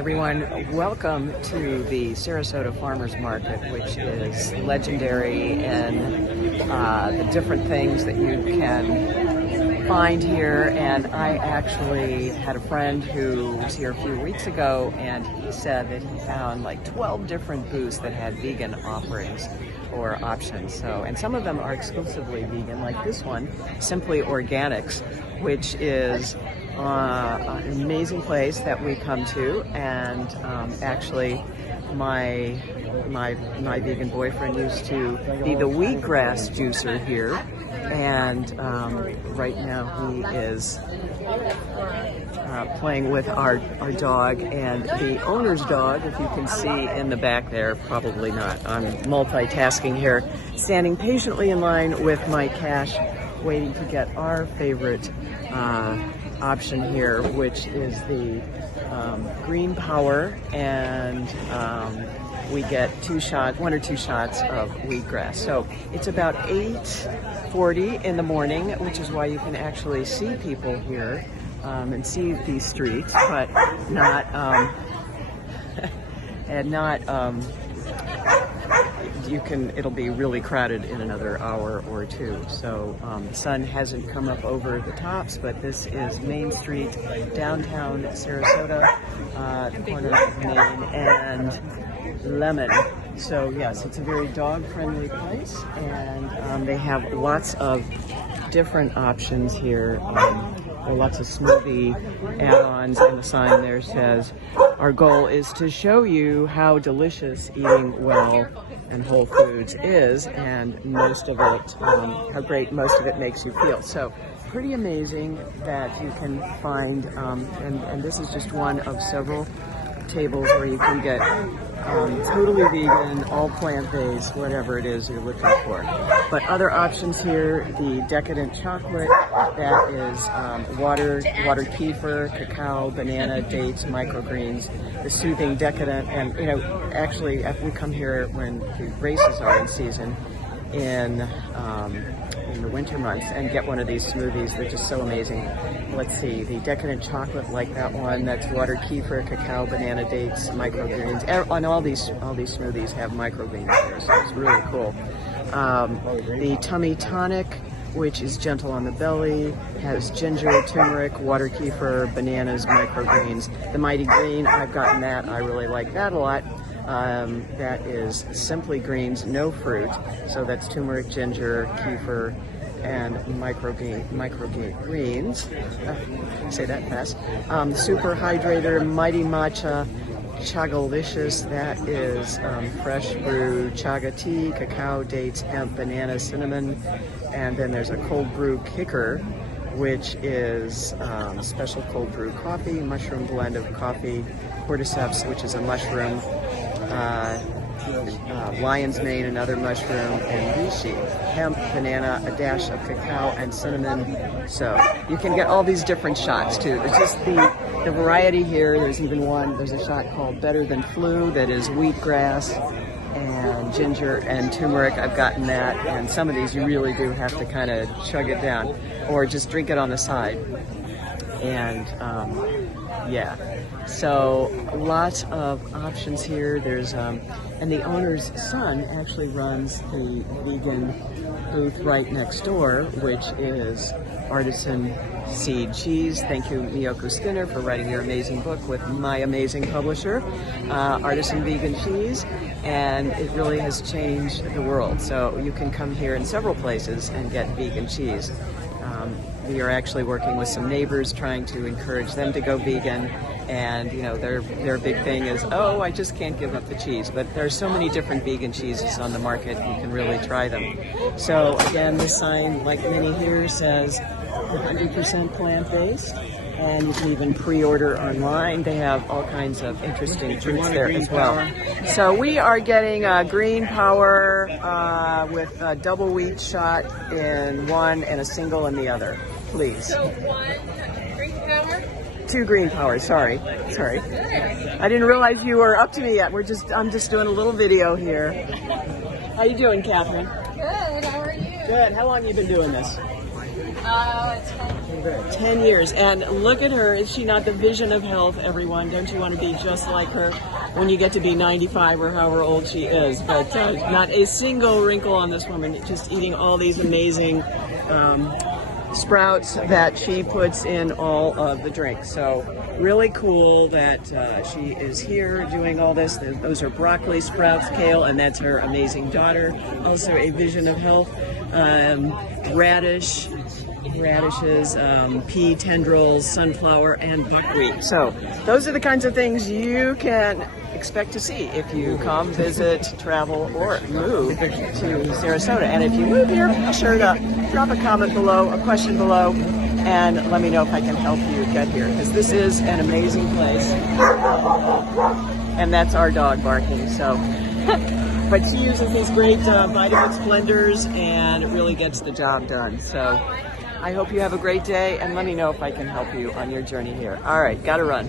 everyone, welcome to the Sarasota Farmers Market, which is legendary in the different things that you can find here. And I actually had a friend who was here a few weeks ago, and he said that he found like 12 different booths that had vegan offerings or options. So, and some of them are exclusively vegan, like this one, Simply Organics, which is an amazing place that we come to. And actually my vegan boyfriend used to be the wheatgrass juicer here, and right now he is playing with our dog and the owner's dog, if you can see in the back there. Probably not. I'm multitasking here, standing patiently in line with my cash, waiting to get our favorite option here, which is the green power, and we get one or two shots of wheatgrass. So it's about 8:40 in the morning, which is why you can actually see people here and see these streets, but not it'll be really crowded in another hour or two. So the sun hasn't come up over the tops, but this is Main Street, downtown Sarasota, the corner of Main and Lemon. So yes, it's a very dog-friendly place, and they have lots of different options here. There are lots of smoothie add-ons, and the sign there says, "Our goal is to show you how delicious eating well and whole foods is, and most of it, how great most of it makes you feel." So pretty amazing that you can find, and this is just one of several tables where you can get totally vegan, all plant-based, whatever it is you're looking for. But other options here, the decadent chocolate, that is water kefir, cacao, banana, dates, microgreens, the soothing decadent. And actually, if we come here when the races are in season in the winter months and get one of these smoothies, they're just so amazing. Let's see, the decadent chocolate, like that one, that's water kefir, cacao, banana, dates, microgreens. And all these smoothies have microgreens here, so it's really cool. The tummy tonic, which is gentle on the belly, has ginger, turmeric, water kefir, bananas, microgreens. The mighty green, I've gotten that. I really like that a lot. That is simply greens, no fruit. So that's turmeric, ginger, kefir, and microgreens. Say that fast. Super hydrator, mighty matcha, chagalicious. That is fresh brew chaga tea, cacao, dates, hemp, banana, cinnamon. And then there's a cold brew kicker, which is special cold brew coffee, mushroom blend of coffee, cordyceps, which is a mushroom, lion's mane, another mushroom, and reishi, hemp, banana, a dash of cacao, and cinnamon. So you can get all these different shots too. It's just the variety here. There's even there's a shot called Better Than Flu that is wheatgrass and ginger and turmeric. I've gotten that, and some of these you really do have to kind of chug it down or just drink it on the side. And yeah, so lots of options here. There's and the owner's son actually runs the vegan booth right next door, which is Artisan Seed Cheese. Thank you, Miyoko Skinner, for writing your amazing book with my amazing publisher, Artisan Vegan Cheese, and it really has changed the world. So you can come here in several places and get vegan cheese. We are actually working with some neighbors, trying to encourage them to go vegan, and their big thing is, oh, I just can't give up the cheese. But there are so many different vegan cheeses on the market, you can really try them. So again, this sign, like many here, says 100% plant-based, and you can even pre-order online. They have all kinds of interesting fruits there as well. So we are getting green power with a double wheat shot in one and a single in the other, please. So one green power? 2 green powers, sorry. I didn't realize you were up to me yet. I'm just doing a little video here. How you doing, Catherine? Good, how are you? Good. How long have you been doing this? It's 10 years. And look at her. Is she not the vision of health, everyone? Don't you want to be just like her when you get to be 95 or however old she is? But not a single wrinkle on this woman, just eating all these amazing sprouts that she puts in all of the drinks. So really cool that she is here doing all this. Those are broccoli, sprouts, kale, and that's her amazing daughter. Also a vision of health. Radishes, pea tendrils, sunflower, and buckwheat. So those are the kinds of things you can expect to see if you come, visit, travel, or move to Sarasota. And if you move here, be sure to drop a comment below, a question below, and let me know if I can help you get here, because this is an amazing place. And that's our dog barking, so. But she uses these great Vitamix blenders, and it really gets the job done. So I hope you have a great day, and let me know if I can help you on your journey here. All right, gotta run.